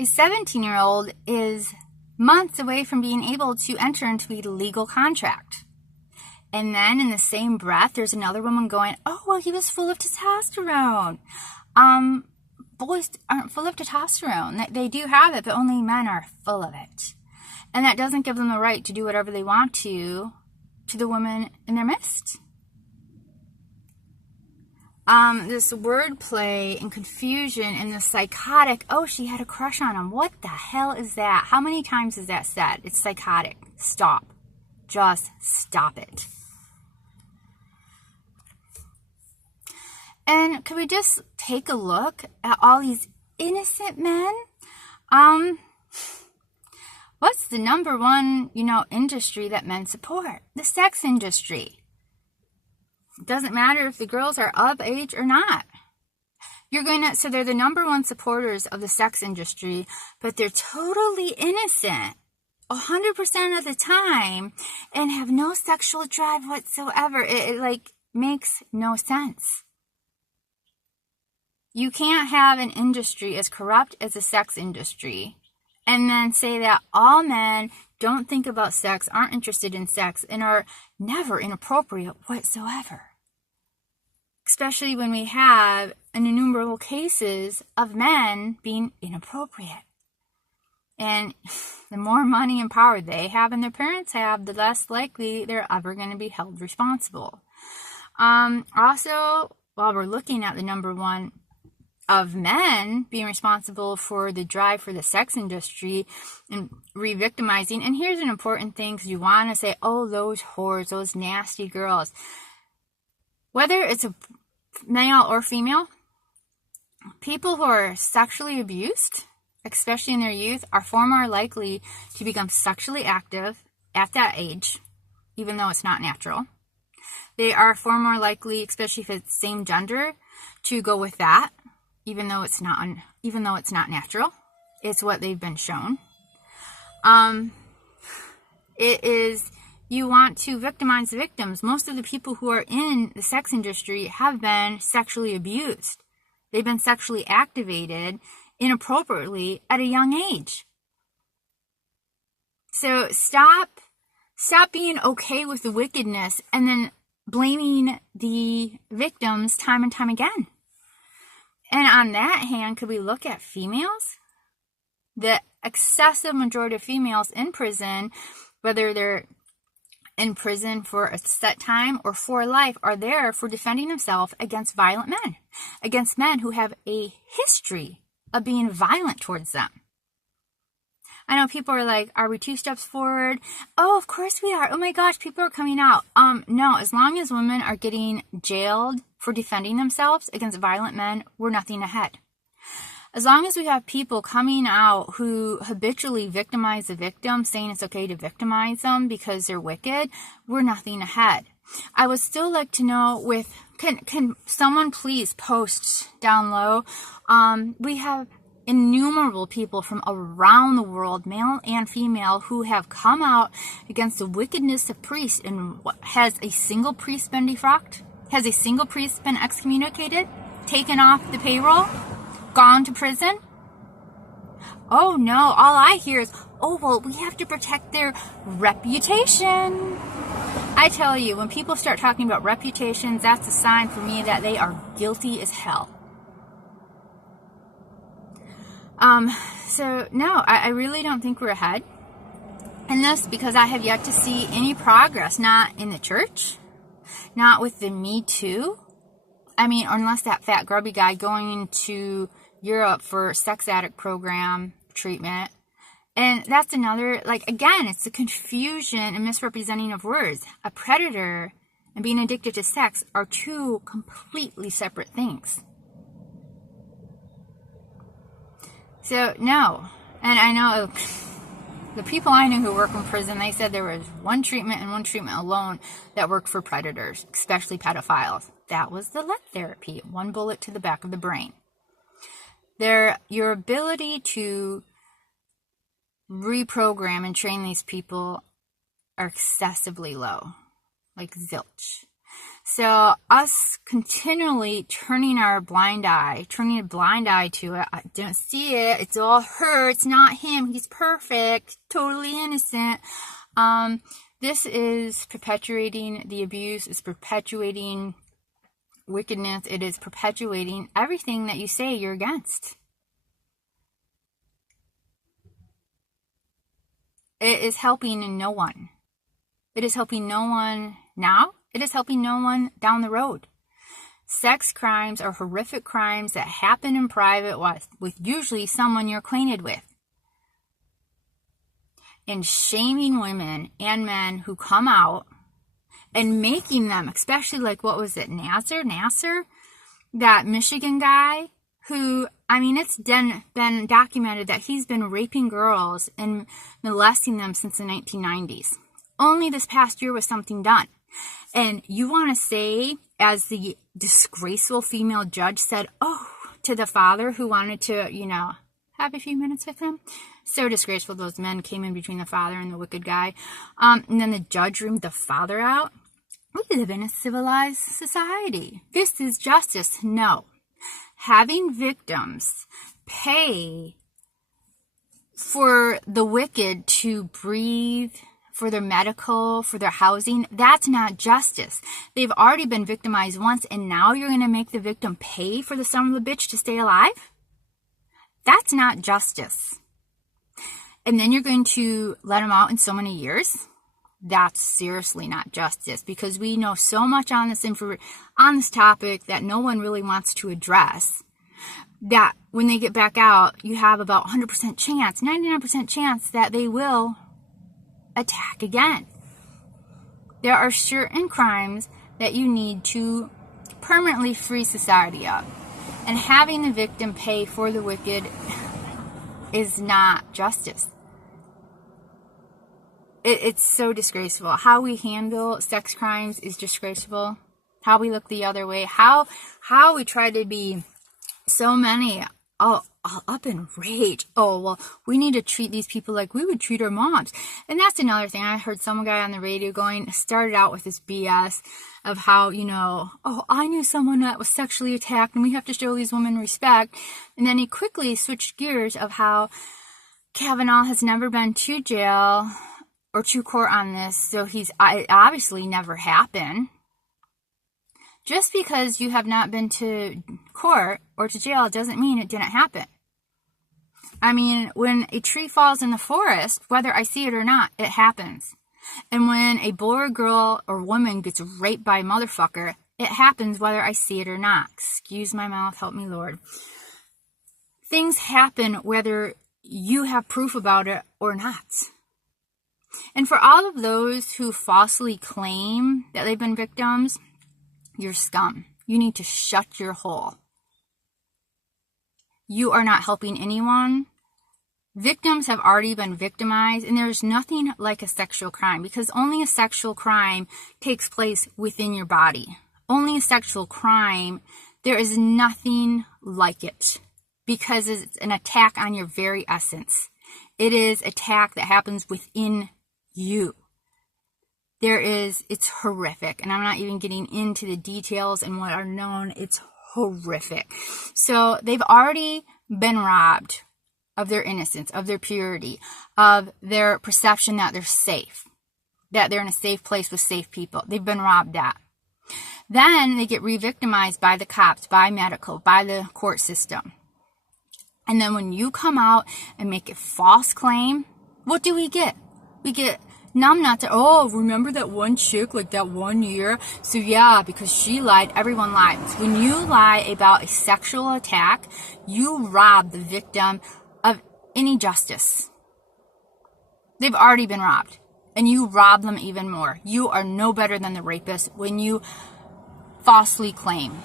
A 17-year-old is months away from being able to enter into a legal contract. And then in the same breath, there's another woman going, oh, well, he was full of testosterone. Boys aren't full of testosterone. They do have it, but only men are full of it. And that doesn't give them the right to do whatever they want to the women in their midst. This wordplay and confusion and the psychotic, oh, she had a crush on him. What the hell is that? How many times is that said? It's psychotic. Stop. Just stop it. And could we just take a look at all these innocent men? What's the number one, industry that men support? The sex industry. It doesn't matter if the girls are of age or not. So they're the number one supporters of the sex industry, but they're totally innocent 100% of the time and have no sexual drive whatsoever. It makes no sense. You can't have an industry as corrupt as the sex industry and then say that all men don't think about sex, aren't interested in sex, and are never inappropriate whatsoever. Especially when we have innumerable cases of men being inappropriate. And the more money and power they have and their parents have, the less likely they're ever going to be held responsible. Also, while we're looking at the number one of men being responsible for the drive for the sex industry and re-victimizing, and here's an important thing, because you want to say, oh, those whores, those nasty girls. Whether it's a male or female, people who are sexually abused, especially in their youth, are far more likely to become sexually active at that age, even though it's not natural. They are far more likely, especially if it's same gender, to go with that, even though it's not natural. It's what they've been shown. You want to victimize the victims. Most of the people who are in the sex industry have been sexually abused. They've been sexually activated inappropriately at a young age. So stop being okay with the wickedness and then blaming the victims time and time again. And on that hand, could we look at females? The excessive majority of females in prison, whether they're in prison for a set time or for life, are there for defending themselves against violent men, against men who have a history of being violent towards them. I know people are like, are we 2 steps forward? Oh, of course we are. Oh my gosh, people are coming out. No, as long as women are getting jailed for defending themselves against violent men, we're nothing ahead. As long as we have people coming out who habitually victimize the victim, saying it's okay to victimize them because they're wicked, we're nothing ahead. I would still like to know can someone please post down low? We have innumerable people from around the world, male and female, who have come out against the wickedness of priests. And has a single priest been defrocked? Has a single priest been excommunicated? Taken off the payroll? Gone to prison? Oh no, all I hear is, oh well, we have to protect their reputation. I tell you, when people start talking about reputations, that's a sign for me that they are guilty as hell. So no, I really don't think we're ahead in this, because I have yet to see any progress, not in the church, not with the Me Too. I mean, unless that fat grubby guy going to Europe for sex addict program treatment. And that's another, again, it's the confusion and misrepresenting of words. A predator and being addicted to sex are 2 completely separate things. So, no. And I know the people I knew who work in prison, they said there was one treatment and one treatment alone that worked for predators, especially pedophiles. That was the lead therapy, 1 bullet to the back of the brain. Your ability to reprogram and train these people are excessively low, like zilch. So us continually turning a blind eye to it. I don't see it. It's all her. It's not him. He's perfect. Totally innocent. This is perpetuating the abuse. It's perpetuating wickedness. It is perpetuating everything that you say you're against. It is helping no one. It is helping no one now. It is helping no one down the road. Sex crimes are horrific crimes that happen in private with usually someone you're acquainted with. And shaming women and men who come out and making them, especially like, what was it, Nasser, that Michigan guy who, I mean, it's been documented that he's been raping girls and molesting them since the 1990s. Only this past year was something done. And you want to say, as the disgraceful female judge said, oh, to the father who wanted to, have a few minutes with him. So disgraceful. Those men came in between the father and the wicked guy. And then the judge roomed the father out. We live in a civilized society. This is justice. No. Having victims pay for the wicked to breathe, for their medical, for their housing, that's not justice. They've already been victimized once, and now you're going to make the victim pay for the son of a bitch to stay alive? That's not justice. And then you're going to let them out in so many years? That's seriously not justice, because we know so much on this topic that no one really wants to address, that when they get back out, you have about 100% chance, 99% chance that they will attack again. There are certain crimes that you need to permanently free society of. And having the victim pay for the wicked is not justice. It's so disgraceful. How we handle sex crimes is disgraceful. How we look the other way. How we try to be so many all up in rage. Oh, well, we need to treat these people like we would treat our moms. And that's another thing. I heard some guy on the radio started out with this BS of how, oh, I knew someone that was sexually attacked and we have to show these women respect. And then he quickly switched gears of how Kavanaugh has never been to jail or to court on this, so it obviously never happened. Just because you have not been to court or to jail doesn't mean it didn't happen. I mean, when a tree falls in the forest, whether I see it or not, it happens. And when a boy or girl or woman gets raped by a motherfucker, it happens whether I see it or not. Excuse my mouth, help me Lord. Things happen whether you have proof about it or not. And for all of those who falsely claim that they've been victims, you're scum. You need to shut your hole. You are not helping anyone. Victims have already been victimized, and there's nothing like a sexual crime, because only a sexual crime takes place within your body. Only a sexual crime, there is nothing like it, because it's an attack on your very essence. It is attack that happens within you. It's horrific, and I'm not even getting into the details and what are known. It's horrific. So they've already been robbed of their innocence, of their purity, of their perception that they're safe, that they're in a safe place with safe people. They've been robbed that. Then they get re-victimized by the cops, by medical, by the court system. And then when you come out and make a false claim, what do we get? We get numbnuts. Oh, remember that one chick, like that 1 year? So yeah, because she lied, everyone lies. When you lie about a sexual attack, you rob the victim of any justice. They've already been robbed, and you rob them even more. You are no better than the rapist when you falsely claim.